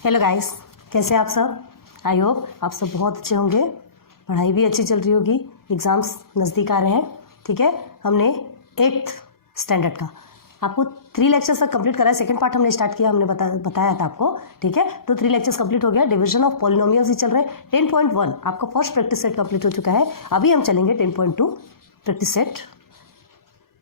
Hello guys, कैसे आप सब? आई होप आप सब बहुत अच्छे होंगे, पढ़ाई भी अच्छी चल रही होगी, एग्ज़ाम्स नज़दीक आ रहे हैं। ठीक है, हमने 8th स्टैंडर्ड का आपको 3 लेक्चर्स तक कंप्लीट करा है। सेकंड पार्ट हमने स्टार्ट किया, हमने बताया था आपको। ठीक है, तो 3 लेक्चर्स कंप्लीट हो गया। डिवीजन ऑफ पॉलिनोमियल्स ही चल रहे हैं। 10.1 आपका फर्स्ट प्रैक्टिस सेट कंप्लीट हो चुका है। अभी हम चलेंगे 10.2 प्रैक्टिस सेट,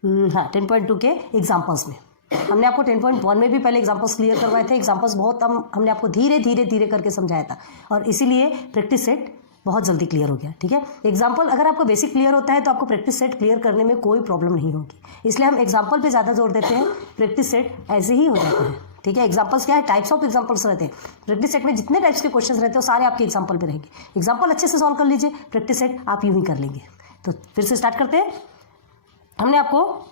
10.2 के एग्जाम्पल्स में। हमने आपको 10.1 में भी पहले एग्जाम्पल्स क्लियर करवाए थे। एग्जाम्पल्स बहुत हमने आपको धीरे धीरे करके समझाया था और इसीलिए प्रैक्टिस सेट बहुत जल्दी क्लियर हो गया। ठीक है, एग्जाम्पल अगर आपको बेसिक क्लियर होता है तो आपको प्रैक्टिस सेट क्लियर करने में कोई प्रॉब्लम नहीं होगी, इसलिए हम एग्जाम्पल पे ज़्यादा जोर देते हैं। प्रैक्टिस सेट ऐसे ही हो जाता है। ठीक है, एग्जाम्पल्स क्या है? टाइप्स ऑफ एग्जाम्पल्स रहते हैं। प्रैक्टिस सेट में जितने टाइप्स के क्वेश्चन रहते हैं वो सारे आपके एग्जाम्पल पे रहेंगे। एग्जाम्पल अच्छे से सॉल्व कर लीजिए, प्रैक्टिस सेट आप यूं ही कर लेंगे। तो फिर से स्टार्ट करते हैं। हमने आपको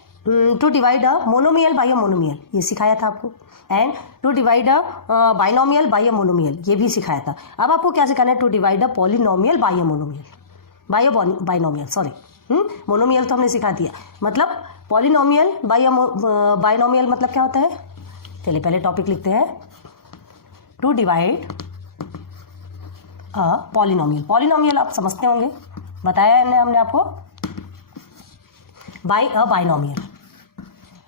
to divide a monomial by a monomial ये सिखाया था आपको, and to divide a binomial by a monomial ये भी सिखाया था। अब आपको क्या सिखाना है? To divide a polynomial by a monomial, by a binomial, sorry monomial तो हमने सिखा दिया। मतलब पॉलिनोमियल बाय अ बाइनोमियल मतलब क्या होता है? चलिए पहले टॉपिक लिखते हैं। To divide a polynomial, polynomial आप समझते होंगे, बताया है हमने आपको, बाय अ बाइनोमियल।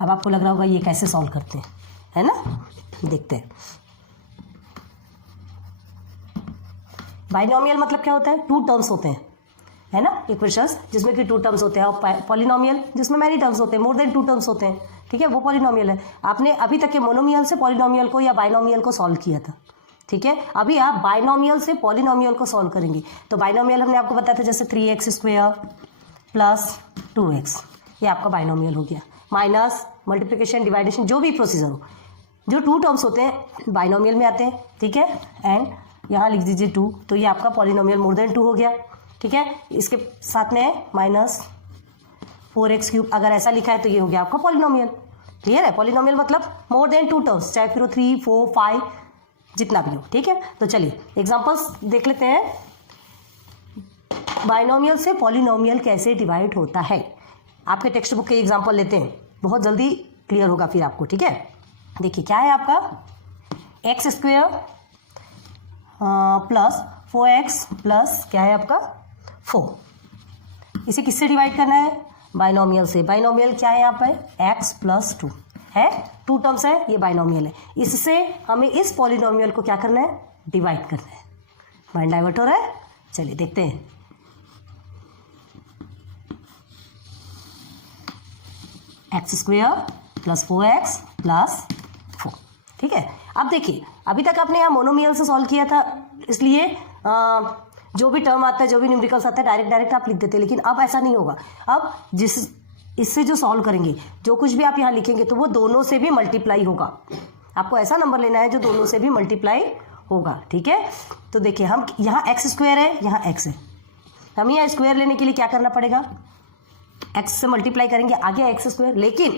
अब आपको लग रहा होगा ये कैसे सॉल्व करते हैं, है ना? देखते हैं। बाइनोमियल मतलब क्या होता है? 2 टर्म्स होते हैं, है ना? इक्वेशंस जिसमें कि 2 टर्म्स होते हैं, और पॉलिनोमियल जिसमें मैनी टर्म्स होते हैं, मोर देन 2 टर्म्स होते हैं। ठीक है, वो पॉलिनोमियल है। आपने अभी तक के मोनोमियल से पॉलिनोमियल को या बाइनोमियल को सॉल्व किया था। ठीक है, अभी आप बाइनोमियल से पॉलिनोमियल को सॉल्व करेंगे। तो बाइनोमियल हमने आपको बताया था, जैसे 3x² प्लस 2x, ये आपका बाइनोमियल हो गया। माइनस मल्टीप्लिकेशन डिवाइडेशन जो भी प्रोसीजर हो, जो 2 टर्म्स होते हैं बाइनोमियल में आते हैं। ठीक है, एंड यहाँ लिख दीजिए 2, तो ये आपका पॉलिनोमियल मोर देन 2 हो गया। ठीक है, इसके साथ में माइनस 4x³ अगर ऐसा लिखा है तो ये हो गया आपका पॉलिनोमियल। क्लियर है? पॉलिनोमियल मतलब मोर देन 2 टर्म्स, चाहे फिर 3, 4, 5 जितना भी हो। ठीक है, तो चलिए एग्जाम्पल्स देख लेते हैं। बाइनोमियल से पॉलिनोमियल कैसे डिवाइड होता है, आपके टेक्स्ट बुक के एग्जाम्पल लेते हैं, बहुत जल्दी क्लियर होगा फिर आपको। ठीक है, देखिए क्या है आपका x² प्लस 4x प्लस क्या है आपका 4। इसे किससे डिवाइड करना है? बाइनोमियल से। बाइनोमियल क्या है यहाँ पर? x प्लस 2 है, 2 टर्म्स है, ये बाइनोमियल है। इससे हमें इस पॉलिनोमियल को क्या करना है? डिवाइड करना है। माइंड डाइवर्ट हो रहा है? चलिए देखते हैं। x² plus 4x plus 4। ठीक है, अब देखिए अभी तक आपने यहाँ मोनोमियल से सॉल्व किया था, इसलिए जो भी टर्म आता है, जो भी न्यूमेरिकल्स आता है, डायरेक्ट आप लिख देते हैं। लेकिन अब ऐसा नहीं होगा। अब इससे जो सॉल्व करेंगे, जो कुछ भी आप यहाँ लिखेंगे तो वो दोनों से भी मल्टीप्लाई होगा। आपको ऐसा नंबर लेना है जो दोनों से भी मल्टीप्लाई होगा। ठीक है, तो देखिए हम यहाँ x² है, यहाँ x है, हम यहाँ स्क्वायर लेने के लिए क्या करना पड़ेगा? x से मल्टीप्लाई करेंगे, आ गया x²। लेकिन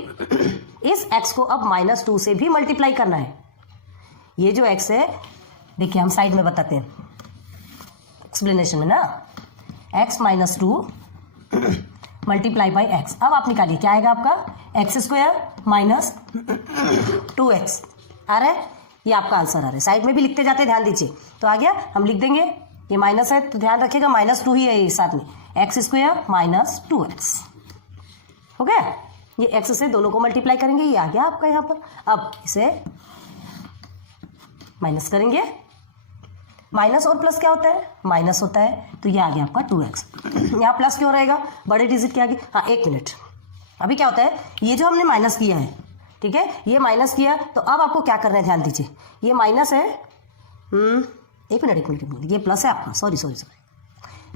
इस x को अब -2 से भी मल्टीप्लाई करना है। ये जो x है, देखिए हम साइड में बताते हैं एक्सप्लेनेशन में ना, x - 2 मल्टीप्लाई बाई x। अब आप निकालिए क्या आएगा आपका? x² माइनस 2x आ रहा है, ये आपका आंसर आ रहा है। साइड में भी लिखते जाते हैं, ध्यान दीजिए। तो आ गया, हम लिख देंगे। ये माइनस है तो ध्यान रखिएगा -2 ही है ये साथ में, x² माइनस 2x हो गया। ये x से दोनों को मल्टीप्लाई करेंगे, ये आ गया आपका यहाँ पर। अब इसे माइनस करेंगे, माइनस और प्लस क्या होता है? माइनस होता है, तो ये आ गया आपका 2x। यहाँ प्लस क्यों रहेगा? बड़े डिजिट के आगे। हाँ, 1 मिनट। अभी क्या होता है, ये जो हमने माइनस किया है, ठीक है, ये माइनस किया, तो अब आपको क्या करना है? ध्यान दीजिए, ये माइनस है, एक मिनट, ये प्लस है आपका, सॉरी,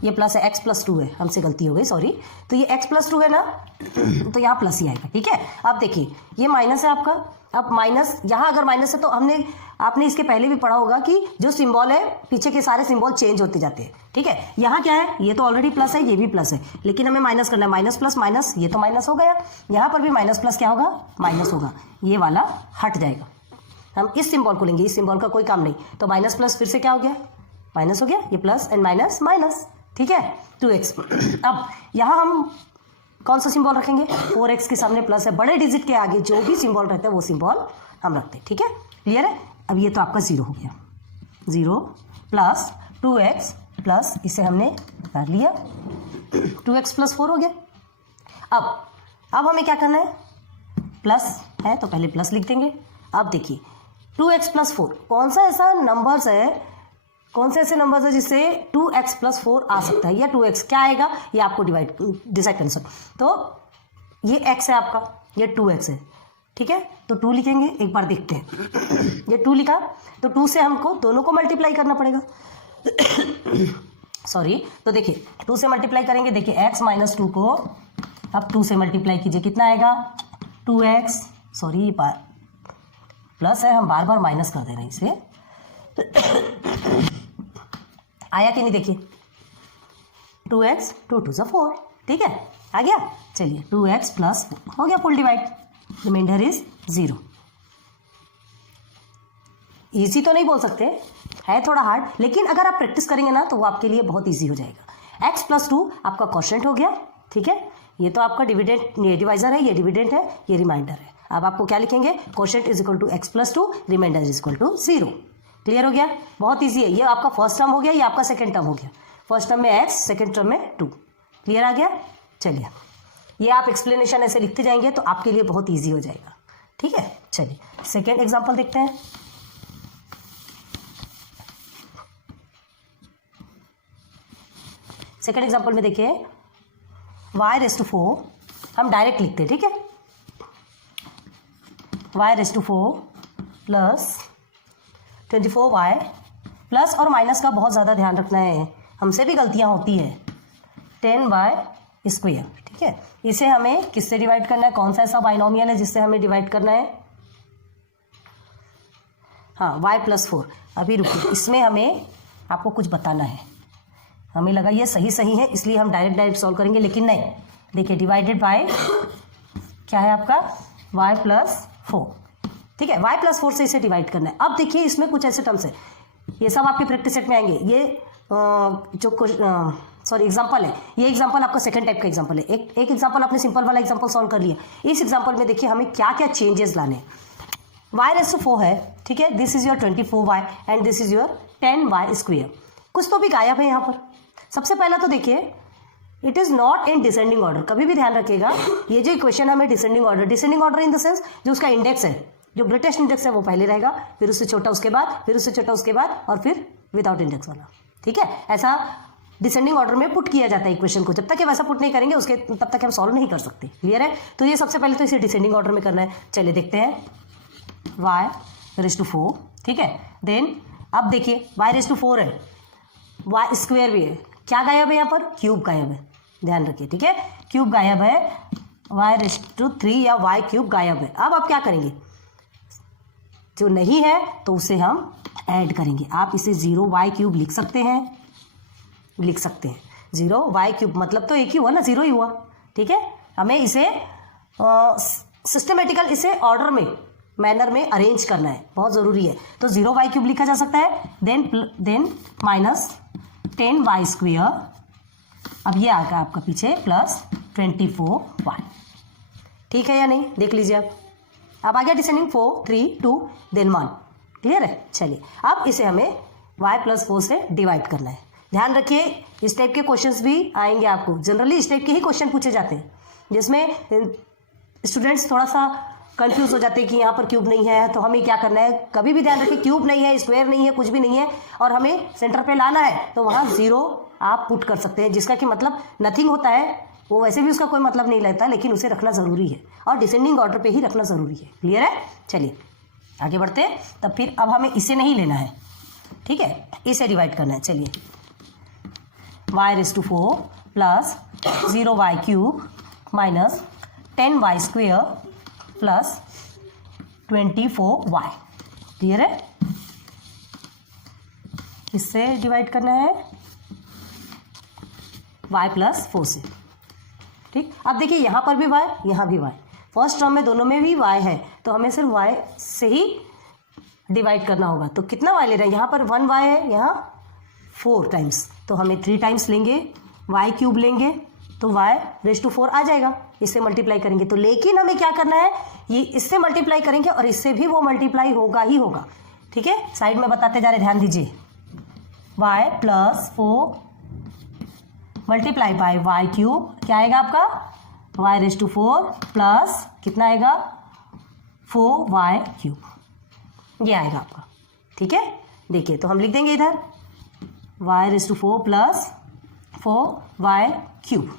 ये प्लस है, x प्लस 2 है, हमसे गलती हो गई, सॉरी। तो ये x प्लस 2 है ना, तो यहाँ प्लस ही आएगा। ठीक है, अब देखिए ये माइनस है आपका। अब माइनस, यहाँ अगर माइनस है तो आपने इसके पहले भी पढ़ा होगा कि जो सिंबल है, पीछे के सारे सिंबल चेंज होते जाते हैं। ठीक है, यहाँ क्या है? ये तो ऑलरेडी प्लस है, ये भी प्लस है, लेकिन हमें माइनस करना है। माइनस प्लस माइनस, ये तो माइनस हो गया। यहाँ पर भी माइनस प्लस क्या होगा? माइनस होगा, ये वाला हट जाएगा। हम इस सिंबल को लेंगे, इस सिंबल का कोई काम नहीं। तो माइनस प्लस फिर से क्या हो गया? माइनस हो गया, ये प्लस एंड माइनस माइनस। ठीक है, 2x। अब यहाँ हम कौन सा सिंबल रखेंगे? 4x के सामने प्लस है, बड़े डिजिट के आगे जो भी सिंबल रहता है वो सिंबल हम रखते हैं। ठीक है, क्लियर है? अब ये तो आपका 0 हो गया। 0 प्लस 2x प्लस इसे हमने कर लिया 2x प्लस 4 हो गया। अब हमें क्या करना है, प्लस है तो पहले प्लस लिख देंगे। अब देखिए 2x प्लस 4 कौन सा ऐसा नंबर्स है, कौन से ऐसे नंबर्स है जिससे 2x प्लस 4 आ सकता है, या 2x क्या आएगा ये आपको डिसाइड करना सकता। तो ये x है आपका, ये 2x है, ठीक है, तो 2 लिखेंगे। एक बार देखते हैं ये 2 लिखा तो 2 से हमको दोनों को मल्टीप्लाई करना पड़ेगा सॉरी, तो देखिए 2 से मल्टीप्लाई करेंगे, देखिए x माइनस 2 को अब 2 से मल्टीप्लाई कीजिए, कितना आएगा 2x, सॉरी प्लस है, हम बार बार माइनस कर दे रहे हैं इसे आया कि नहीं, देखिए 2x 2 2 4, ठीक है, आ गया। चलिए 2x प्लस हो गया full divide, remainder is 0। Easy तो नहीं बोल सकते, है थोड़ा हार्ड, लेकिन अगर आप प्रैक्टिस करेंगे ना तो वो आपके लिए बहुत इजी हो जाएगा। x प्लस 2 आपका क्वोशिएंट हो गया, ठीक है, ये तो आपका डिविडेंड, ये डिवाइजर है, ये डिविडेंड है, ये रिमाइंडर है। अब आपको क्या लिखेंगे, quotient is equal to x plus 2, remainder is equal to 0। Clear हो गया, बहुत ईजी है। ये आपका फर्स्ट टर्म हो गया, ये आपका सेकेंड टर्म हो गया। फर्स्ट टर्म में x, सेकेंड टर्म में 2। क्लियर आ गया। चलिए ये आप एक्सप्लेनेशन ऐसे लिखते जाएंगे तो आपके लिए बहुत ईजी हो जाएगा, ठीक है। चलिए सेकेंड एग्जाम्पल देखते हैं। सेकेंड एग्जाम्पल में देखिए y रेज़ टू 4 हम डायरेक्ट लिखते हैं, ठीक है, y raise to 4 plus 24y, plus और माइनस का बहुत ज़्यादा ध्यान रखना है, हमसे भी गलतियां होती है। 10y स्क्वायर, ठीक है, इसे हमें किससे डिवाइड करना है, कौन सा ऐसा बाइनोमियल है जिससे हमें डिवाइड करना है, हाँ y प्लस 4। अभी रुकिए, इसमें हमें आपको कुछ बताना है, हमें लगा ये सही है इसलिए हम डायरेक्ट सॉल्व करेंगे, लेकिन नहीं। देखिए डिवाइडेड बाय क्या है आपका y प्लस 4, ठीक है, y प्लस 4 से इसे डिवाइड करना है। अब देखिए इसमें कुछ ऐसे टर्म्स है, ये सब आपके प्रैक्टिस सेट में आएंगे। ये जो एग्जांपल है, ये एग्जांपल आपका सेकंड टाइप का एग्जांपल है। एक एग्जांपल आपने सिंपल वाला एग्जांपल सॉल्व कर लिया, इस एग्जांपल में देखिए हमें क्या क्या चेंजेस लाने हैं। y रेज़ टू 4 है, ठीक है, this is your 24y and this is your 10y square. कुछ तो भी गायब है यहाँ पर। सबसे पहला तो देखिए it is not in descending order, कभी भी ध्यान रखिएगा ये जो इक्वेशन हमें descending order in the sense जो उसका इंडेक्स है, जो ग्रेटेस्ट इंडेक्स है वो पहले रहेगा, फिर उससे छोटा उसके बाद, फिर उससे छोटा उसके बाद, और फिर विदाउट इंडेक्स वाला, ठीक है। ऐसा डिसेंडिंग ऑर्डर में पुट किया जाता है इक्वेशन को, जब तक ये वैसा पुट नहीं करेंगे उसके तब तक हम सॉल्व नहीं कर सकते। क्लियर है, तो ये सबसे पहले तो इसे डिसेंडिंग ऑर्डर में करना है। चलिए देखते हैं y रेज़ टू 4, ठीक है, देन अब देखिए y रेज़ टू 4 है, y स्क्वायर भी है, क्या गायब है यहाँ पर, क्यूब गायब है, ध्यान रखिए, ठीक है, क्यूब गायब है, y रेज़ टू 3 या y क्यूब गायब है। अब आप क्या करेंगे, जो नहीं है तो उसे हम ऐड करेंगे। आप इसे 0y क्यूब लिख सकते हैं, 0y क्यूब मतलब तो एक ही हुआ ना, 0 ही हुआ, ठीक है। हमें इसे सिस्टमेटिकल, इसे ऑर्डर में, मैनर में अरेंज करना है, बहुत ज़रूरी है। तो 0y क्यूब लिखा जा सकता है, देन माइनस 10y स्क्वायर, अब ये आएगा आपका पीछे प्लस 24y, ठीक है या नहीं, देख लीजिए आप। अब आ गया डिसेंडिंग 4 3 2 देन 1, क्लियर है। चलिए अब इसे हमें y प्लस 4 से डिवाइड करना है। ध्यान रखिए इस टाइप के क्वेश्चंस भी आएंगे आपको, जनरली इस टाइप के ही क्वेश्चन पूछे जाते हैं, जिसमें स्टूडेंट्स थोड़ा सा कंफ्यूज हो जाते हैं कि यहाँ पर क्यूब नहीं है, तो हमें क्या करना है। कभी भी ध्यान रखिए क्यूब नहीं है, स्क्वायर नहीं है, कुछ भी नहीं है, और हमें सेंटर पे लाना है, तो वहाँ 0 आप पुट कर सकते हैं, जिसका कि मतलब नथिंग होता है, वो वैसे भी उसका कोई मतलब नहीं लगता, लेकिन उसे रखना ज़रूरी है, और डिसेंडिंग ऑर्डर पे ही रखना ज़रूरी है। क्लियर है, चलिए आगे बढ़ते हैं। तब फिर अब हमें इसे नहीं लेना है, ठीक है, इसे डिवाइड करना है। चलिए y raise to 4 plus 0y cube minus 10y square plus 24y, clear है, इससे डिवाइड करना है y प्लस 4 से, ठीक। अब देखिए यहाँ पर भी y, यहाँ भी y, फर्स्ट टर्म में दोनों में भी y है, तो हमें सिर्फ y से ही डिवाइड करना होगा। तो कितना y ले रहे हैं, यहाँ पर 1y है, यहाँ 4 टाइम्स, तो हमें 3 टाइम्स लेंगे, y क्यूब लेंगे तो y रेज़ टू 4 आ जाएगा, इससे मल्टीप्लाई करेंगे। तो लेकिन हमें क्या करना है, ये इससे मल्टीप्लाई करेंगे और इससे भी वो मल्टीप्लाई होगा ही होगा, ठीक है, साइड में बताते जा रहे, ध्यान दीजिए। y plus 4 multiply by y cube, क्या आएगा आपका y रेज टू 4 प्लस कितना आएगा 4y क्यूब, ये आएगा आपका। ठीक है, देखिए तो हम लिख देंगे इधर y raise to 4 plus 4y cube,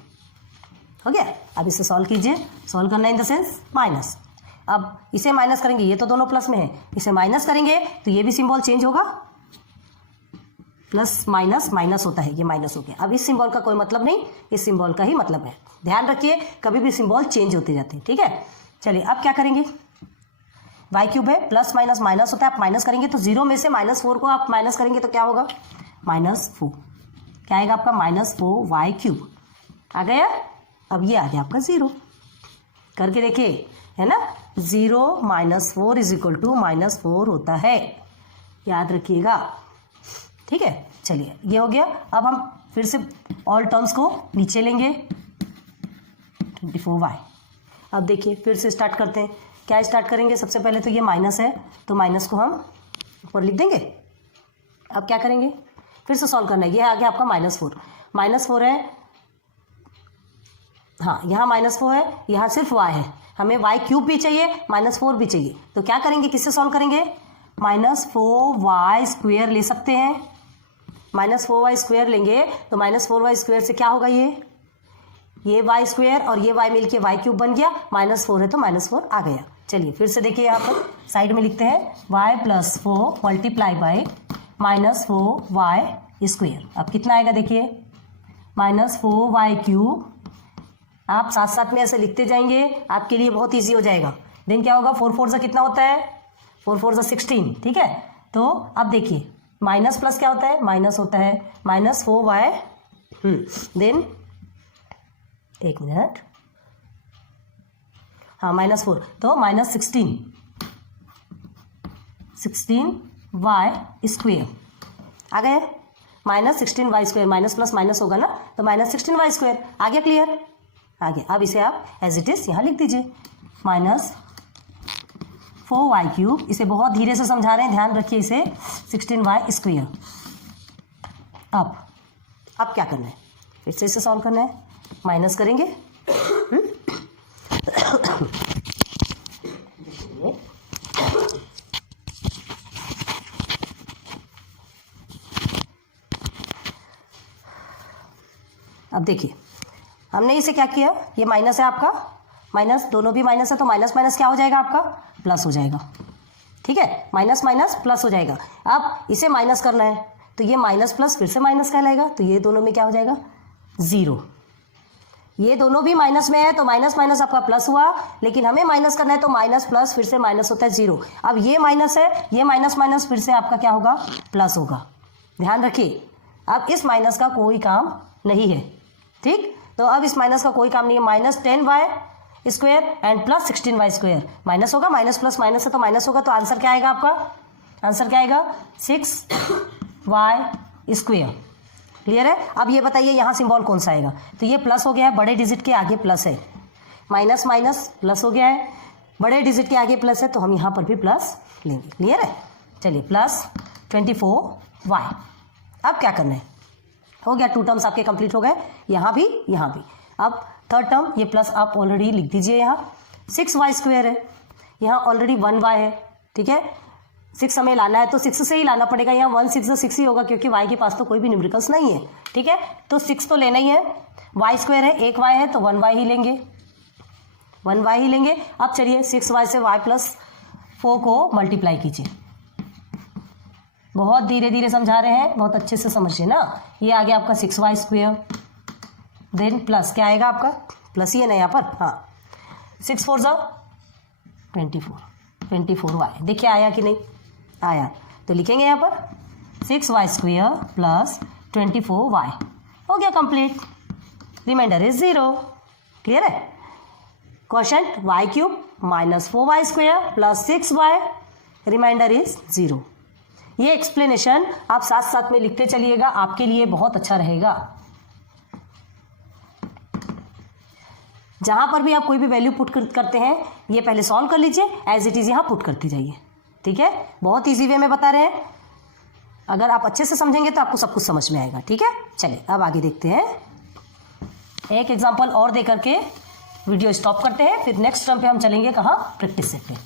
हो गया। अब इसे सॉल्व कीजिए, सॉल्व करना इन द सेंस माइनस। अब इसे माइनस करेंगे, ये तो दोनों प्लस में है, इसे माइनस करेंगे तो ये भी सिंबल चेंज होगा, प्लस माइनस माइनस होता है, ये माइनस हो गया। अब इस सिंबल का कोई मतलब नहीं, इस सिंबल का ही मतलब है। ध्यान रखिए कभी भी सिंबल चेंज होते जाते हैं, ठीक है। चलिए अब क्या करेंगे, वाई क्यूब है, प्लस माइनस माइनस होता है, आप माइनस करेंगे तो 0 में से -4 को आप माइनस करेंगे तो क्या होगा -4, क्या आएगा आपका -4y क्यूब आ गया। अब ये आ गया आपका 0, करके देखिए, है ना। 0 - 4 = -4 होता है, याद रखिएगा, ठीक है। चलिए ये हो गया। अब हम फिर से ऑल टर्म्स को नीचे लेंगे, 24y। अब देखिए फिर से स्टार्ट करते हैं, क्या स्टार्ट करेंगे, सबसे पहले तो ये माइनस है तो माइनस को हम ऊपर लिख देंगे। अब क्या करेंगे, फिर से सॉल्व करना है। ये आ गया आपका -4 है, हाँ यहाँ -4 है, यहाँ सिर्फ y है, हमें y क्यूब भी चाहिए, -4 भी चाहिए, तो क्या करेंगे, किससे सॉल्व करेंगे, -4y स्क्वायर ले सकते हैं। -4y स्क्वायर लेंगे तो -4y स्क्वायर से क्या होगा, ये y स्क्वायर और ये y मिलके y क्यूब बन गया, -4 है तो -4 आ गया। चलिए फिर से देखिए, यहाँ पर साइड में लिखते हैं y + 4 multiply bye -4y square. अब कितना आएगा देखिए, -4y क्यूब, आप साथ साथ में ऐसे लिखते जाएंगे, आपके लिए बहुत इजी हो जाएगा। देन क्या होगा, 4 4 कितना होता है, 4 4 16, ठीक है। तो अब देखिए माइनस प्लस क्या होता है, माइनस होता है, -4y, देन एक मिनट, हाँ -4 तो -16y स्क्वायर आ गए, -16y square, minus plus minus होगा ना, तो -16y स्क्वायर आ गया, क्लियर आ गया। अब इसे आप एज इट इज यहाँ लिख दीजिए, -4y क्यूब, इसे बहुत धीरे से समझा रहे हैं, ध्यान रखिए इसे, 16y स्क्वायर। अब क्या करना है, फिर से इसे सॉल्व करना है, माइनस करेंगे, अब देखिए हमने इसे क्या किया, ये माइनस है आपका, माइनस, दोनों भी माइनस है तो माइनस माइनस क्या हो जाएगा आपका, प्लस हो जाएगा, ठीक है, माइनस माइनस प्लस हो जाएगा। अब इसे माइनस करना है तो ये माइनस प्लस फिर से माइनस कहलाएगा, तो ये दोनों में क्या हो जाएगा 0, ये दोनों भी माइनस में है तो माइनस माइनस आपका प्लस हुआ, लेकिन हमें माइनस करना है तो माइनस प्लस फिर से माइनस होता है 0। अब ये माइनस है, ये माइनस माइनस फिर से आपका क्या होगा, प्लस होगा, ध्यान रखिए। अब इस माइनस का कोई काम नहीं है, ठीक, तो अब इस माइनस का कोई काम नहीं है, -10y square and plus 16y square, minus होगा, माइनस प्लस माइनस है तो माइनस होगा, तो आंसर क्या आएगा आपका, आंसर क्या आएगा 6y स्क्वायर, क्लियर है। अब ये बताइए यहाँ सिंबल कौन सा आएगा, तो ये प्लस हो गया है, बड़े डिजिट के आगे प्लस है, माइनस माइनस प्लस हो गया है, बड़े डिजिट के आगे प्लस है, तो हम यहाँ पर भी प्लस लेंगे, क्लियर है। चलिए +24y। अब क्या करना है, हो गया, 2 टर्म्स आपके कंप्लीट हो गए, यहाँ भी यहाँ भी। अब थर्ड टर्म, ये प्लस आप ऑलरेडी लिख दीजिए, यहाँ 6y स्क्वायर है, यहाँ ऑलरेडी 1y है, ठीक है, 6 हमें लाना है तो 6 से ही लाना पड़ेगा, यहाँ 1 6 6 ही होगा क्योंकि y के पास तो कोई भी न्यूमेरिकल्स नहीं है, ठीक है, तो 6 तो लेना ही है, y स्क्वायर है, 1y है तो 1y ही लेंगे, 1y ही लेंगे। अब चलिए 6y से y + 4 को मल्टीप्लाई कीजिए, बहुत धीरे धीरे समझा रहे हैं, बहुत अच्छे से समझिए ना। ये आ गया आपका 6y स्क्वायर, देन प्लस क्या आएगा आपका, प्लस ही है ना यहाँ पर, हाँ, 6 4 24y, देखिए आया कि नहीं आया, तो लिखेंगे यहाँ पर 6y स्क्वायर प्लस 24y, हो गया कंप्लीट, रिमाइंडर इज 0, क्लियर है। Question y cube -4y square plus 6y, remainder is 0। ये एक्सप्लेनेशन आप साथ साथ में लिखते चलिएगा, आपके लिए बहुत अच्छा रहेगा। जहां पर भी आप कोई भी वैल्यू पुट करते हैं, ये पहले सॉल्व कर लीजिए, एज इट इज यहाँ पुट करते जाइए, ठीक है, बहुत ईजी वे में बता रहे हैं, अगर आप अच्छे से समझेंगे तो आपको सब कुछ समझ में आएगा। ठीक है, चलिए अब आगे देखते हैं, एक एग्जांपल और दे करके वीडियो स्टॉप करते हैं, फिर नेक्स्ट टर्म पे हम चलेंगे कहाँ, प्रैक्टिस सेट पे।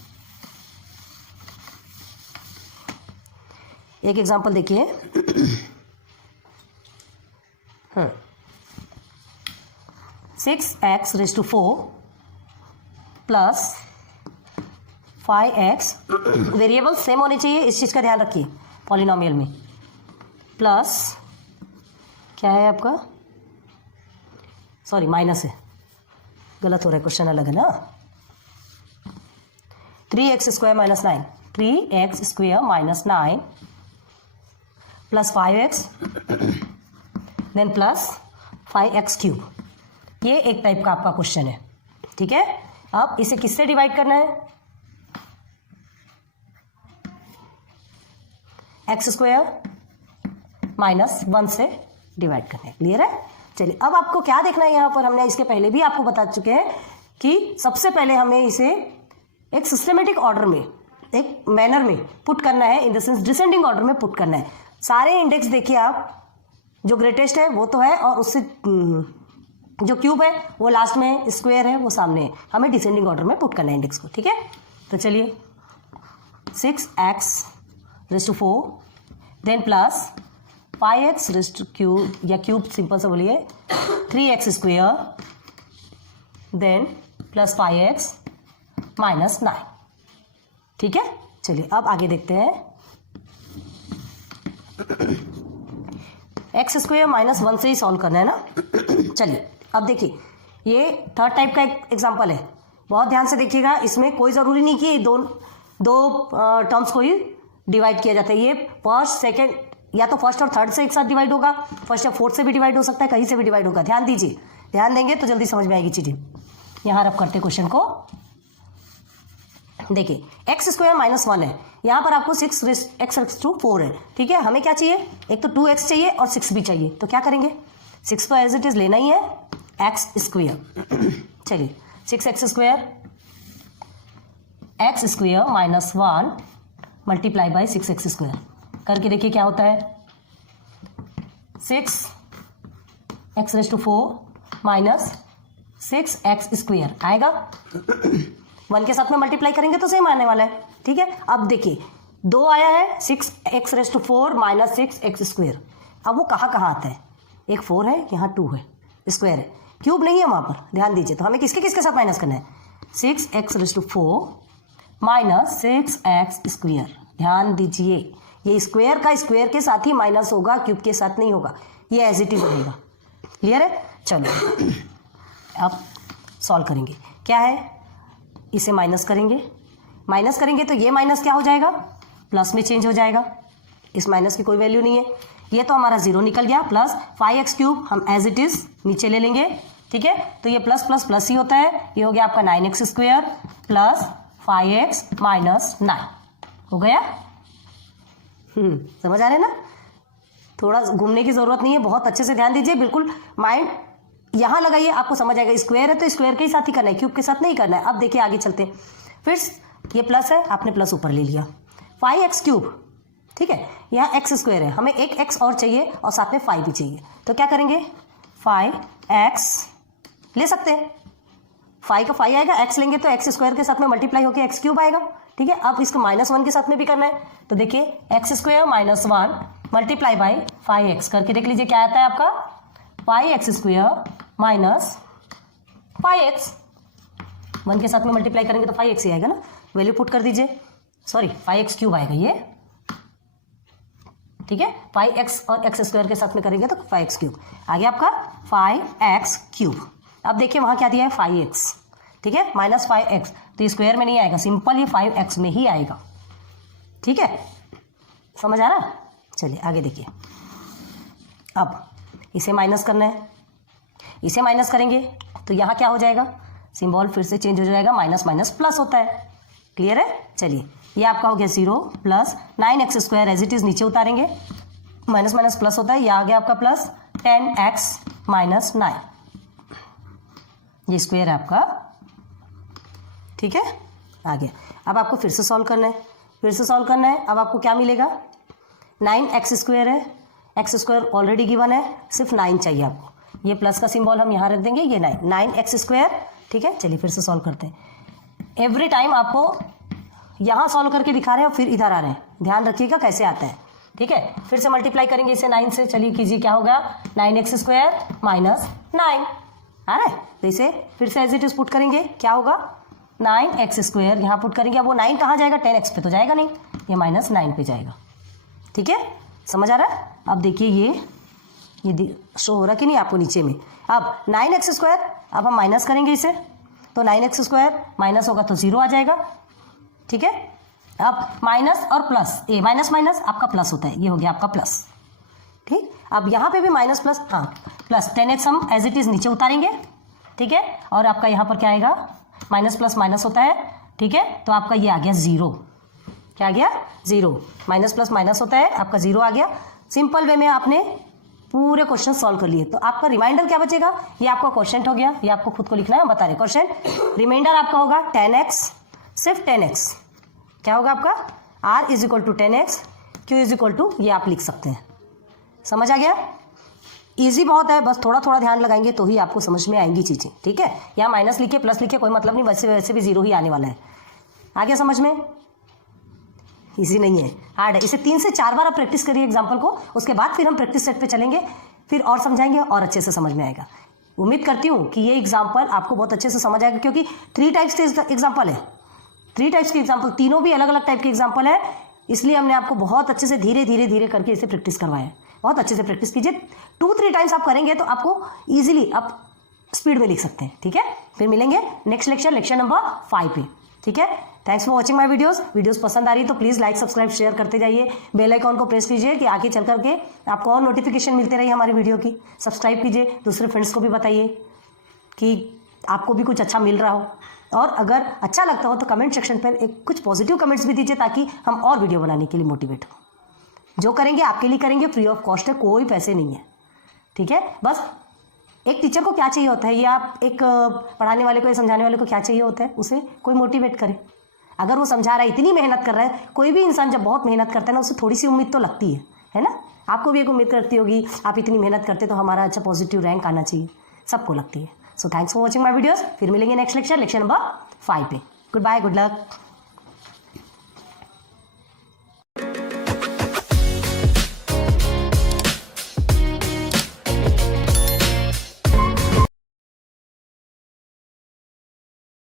एक एग्जांपल देखिए, 6x⁴ plus 5x, variable same होने चाहिए, इस चीज़ का ध्यान रखिए पॉलिनोमियल में, प्लस क्या है आपका, सॉरी माइनस है, गलत हो रहा है, क्वेश्चन अलग है ना, 3x² - 9, 3x² - 9 plus 5x then plus 5x³, ये एक टाइप का आपका क्वेश्चन है। ठीक है, अब इसे किससे डिवाइड करना है, x² - 1 से डिवाइड करना है। क्लियर है, चलिए अब आपको क्या देखना है, यहाँ पर हमने इसके पहले भी आपको बता चुके हैं कि सबसे पहले हमें इसे एक सिस्टमेटिक ऑर्डर में, एक मैनर में पुट करना है, in the sense descending order में पुट करना है। सारे इंडेक्स देखिए आप, जो ग्रेटेस्ट है वो तो है, और उससे जो क्यूब है वो लास्ट में है, स्क्वायर है वो सामने है, हमें डिसेंडिंग ऑर्डर में पुट करना है इंडेक्स को। ठीक है, तो चलिए 6x⁴ देन प्लस 5x³ या क्यूब सिंपल से बोलिए, 3x² देन प्लस 5x - 9। ठीक है, चलिए अब आगे देखते हैं, x² - 1 से ही सॉल्व करना है ना। चलिए अब देखिए, ये थर्ड टाइप का एक एग्जांपल है, बहुत ध्यान से देखिएगा, इसमें कोई ज़रूरी नहीं कि दो टर्म्स को ही डिवाइड किया जाता है, ये फर्स्ट सेकेंड या तो फर्स्ट और थर्ड से एक साथ डिवाइड होगा, फर्स्ट या फोर्थ से भी डिवाइड हो सकता है, कहीं से भी डिवाइड होगा। ध्यान दीजिए, ध्यान देंगे तो जल्दी समझ में आएगी चीज़ें। यहाँ रब करते क्वेश्चन को, देखिए x² - 1 है, यहाँ पर आपको 6x⁴ है। ठीक है, हमें क्या चाहिए, एक तो 2x चाहिए और 6 भी चाहिए, तो क्या करेंगे, 6 तो एज इट इज लेना ही है, x², चलिए 6x² x² - 1 multiply by 6x² करके देखिए क्या होता है, 6x⁴ माइनस 6x² आएगा, 1 के साथ में मल्टीप्लाई करेंगे तो सेम आने वाला है। ठीक है, अब देखिए 2 आया है, 6x⁴ माइनस 6x², अब वो कहाँ आता है, एक 4 है, यहाँ 2 है, स्क्वायर है, क्यूब नहीं है वहाँ पर, ध्यान दीजिए। तो हमें किसके किसके साथ माइनस करना है, 6x⁴ माइनस 6x², ध्यान दीजिए, ये स्क्वायर का स्क्वायर के साथ ही माइनस होगा, क्यूब के साथ नहीं होगा, ये एज इट इज रहेगा। क्लियर है, चलो अब सॉल्व करेंगे, क्या है, इसे माइनस करेंगे तो ये माइनस क्या हो जाएगा, प्लस में चेंज हो जाएगा, इस माइनस की कोई वैल्यू नहीं है, ये तो हमारा 0 निकल गया, प्लस 5x³ हम एज इट इज नीचे ले लेंगे। ठीक है, तो ये प्लस प्लस प्लस ही होता है, ये हो गया आपका 9x² प्लस 5x - 9 हो गया। समझ आ रहा है ना, थोड़ा घूमने की जरूरत नहीं है, बहुत अच्छे से ध्यान दीजिए, बिल्कुल माइंड यहाँ लगाइए, आपको समझ आएगा। स्क्वायर है तो स्क्वायर के ही साथ ही करना है, क्यूब के साथ नहीं करना है। अब देखिए आगे चलते हैं, फिर ये प्लस है, आपने प्लस ऊपर ले लिया, 5x³, ठीक है, यहाँ x² है, हमें एक x और चाहिए और साथ में 5 भी चाहिए, तो क्या करेंगे, 5x ले सकते हैं, 5 का 5 आएगा, x लेंगे तो x² के साथ में मल्टीप्लाई होकर x³ आएगा। ठीक है, अब इसको -1 के साथ में भी करना है, तो देखिए x² - 1 मल्टीप्लाई बाई 5x करके देख लीजिए क्या आता है आपका, 5x² माइनस 5x, 1 के साथ में मल्टीप्लाई करेंगे तो 5x ही आएगा ना, वैल्यू पुट कर दीजिए, सॉरी 5x³ आएगा ये। ठीक है, 5x और x² के साथ में करेंगे तो 5x³ आ गया आपका 5x³। अब देखिए वहाँ क्या दिया है, 5x, ठीक है, माइनस 5x, तो स्क्वायर में नहीं आएगा, सिंपल ये 5x में ही आएगा। ठीक है, समझ आ रहा, चलिए आगे देखिए, अब इसे माइनस करना है, इसे माइनस करेंगे तो यहाँ क्या हो जाएगा, सिंबल फिर से चेंज हो जाएगा, माइनस माइनस प्लस होता है। क्लियर है, चलिए ये आपका हो गया 0 plus 9x² as it is नीचे उतारेंगे, माइनस माइनस प्लस होता है, ये आ गया आपका प्लस 10x - 9, ये स्क्वायर है आपका। ठीक है, आ गया। अब आपको फिर से सॉल्व करना है, फिर से सॉल्व करना है। अब आपको क्या मिलेगा, 9x² है, x² ऑलरेडी गिवन है, सिर्फ 9 चाहिए आपको। ये प्लस का सिंबल हम यहाँ रख देंगे, ये 9x²। ठीक है, चलिए फिर से सॉल्व करते हैं। एवरी टाइम आपको यहाँ सॉल्व करके दिखा रहे हैं और फिर इधर आ रहे हैं, ध्यान रखिएगा कैसे आता है। ठीक है, फिर से मल्टीप्लाई करेंगे इसे 9 से। चलिए कीजिए, क्या होगा, 9x² माइनस 9 आ रहा है। तो इसे फिर से एज इट इज पुट करेंगे, क्या होगा, 9x² यहाँ पुट करेंगे। अब वो 9 कहाँ जाएगा, 10x पे तो जाएगा नहीं, ये -9 पे जाएगा। ठीक है, समझ आ रहा है। अब देखिए ये शो हो रहा कि नहीं आपको नीचे में। अब 9x², अब हम माइनस करेंगे इसे, तो 9x² माइनस होगा तो 0 आ जाएगा। ठीक है, अब माइनस और प्लस, ए माइनस माइनस आपका प्लस होता है, ये हो गया आपका प्लस। ठीक, अब यहाँ पे भी माइनस प्लस, हाँ प्लस 10x हम एज इट इज नीचे उतारेंगे। ठीक है, और आपका यहाँ पर क्या आएगा, माइनस प्लस माइनस होता है। ठीक है, तो आपका ये आ गया 0। क्या आ गया, 0। माइनस प्लस माइनस होता है, आपका 0 आ गया। सिंपल वे में आपने पूरे क्वेश्चन सॉल्व कर लिए। तो आपका रिमाइंडर क्या बचेगा, ये आपका क्वेश्चन हो गया, ये आपको खुद को लिखना है, हम बता रहे क्वेश्चन। रिमाइंडर आपका होगा 10x, सिर्फ 10x। क्या होगा आपका, r = 10x, q = ये आप लिख सकते हैं। समझ आ गया, इजी बहुत है, बस थोड़ा थोड़ा ध्यान लगाएंगे तो ही आपको समझ में आएंगी चीज़ें। ठीक है, यहाँ माइनस लिखे प्लस लिखे कोई मतलब नहीं, वैसे भी 0 ही आने वाला है। आ गया समझ में, इजी नहीं है, हार्ड है। इसे 3 से 4 बार आप प्रैक्टिस करिए एग्जाम्पल को, उसके बाद फिर हम प्रैक्टिस सेट पे चलेंगे, फिर और समझाएंगे और अच्छे से समझ में आएगा। उम्मीद करती हूँ कि ये एग्जाम्पल आपको बहुत अच्छे से समझ आएगा, क्योंकि 3 टाइप्स के एग्जाम्पल है, 3 टाइप्स के एग्जाम्पल, तीनों भी अलग अलग टाइप के एग्जाम्पल है। इसलिए हमने आपको बहुत अच्छे से धीरे धीरे धीरे करके इसे प्रैक्टिस करवाया है। बहुत अच्छे से प्रैक्टिस कीजिए, 2-3 टाइम्स आप करेंगे तो आपको ईजिली आप स्पीड में लिख सकते हैं। ठीक है, फिर मिलेंगे नेक्स्ट लेक्चर नंबर 5 पे। ठीक है, thanks for watching my videos पसंद आ रही तो प्लीज़ लाइक सब्सक्राइब शेयर करते जाइए, बेल आइकॉन को प्रेस कीजिए कि आगे चल करके आपको और नोटिफिकेशन मिलते रही हमारी वीडियो की। सब्सक्राइब कीजिए, दूसरे फ्रेंड्स को भी बताइए कि आपको भी कुछ अच्छा मिल रहा हो, और अगर अच्छा लगता हो तो कमेंट सेक्शन पर एक कुछ पॉजिटिव कमेंट्स भी दीजिए, ताकि हम और वीडियो बनाने के लिए मोटिवेट हो। जो करेंगे आपके लिए करेंगे, फ्री ऑफ कॉस्ट है, कोई पैसे नहीं है। ठीक है, बस एक टीचर को क्या चाहिए होता है, या आप एक पढ़ाने वाले को या समझाने वाले को क्या चाहिए होता है, उसे कोई मोटिवेट करे। अगर वो समझा रहा है, इतनी मेहनत कर रहा है, कोई भी इंसान जब बहुत मेहनत करता है ना, उसे थोड़ी सी उम्मीद तो लगती है ना। आपको भी एक उम्मीद करती होगी, आप इतनी मेहनत करते तो हमारा अच्छा पॉजिटिव रैंक आना चाहिए, सबको लगती है। So thanks for watching my videos, फिर मिलेंगे नेक्स्ट लेक्चर नंबर 5 पे। Goodbye, good luck.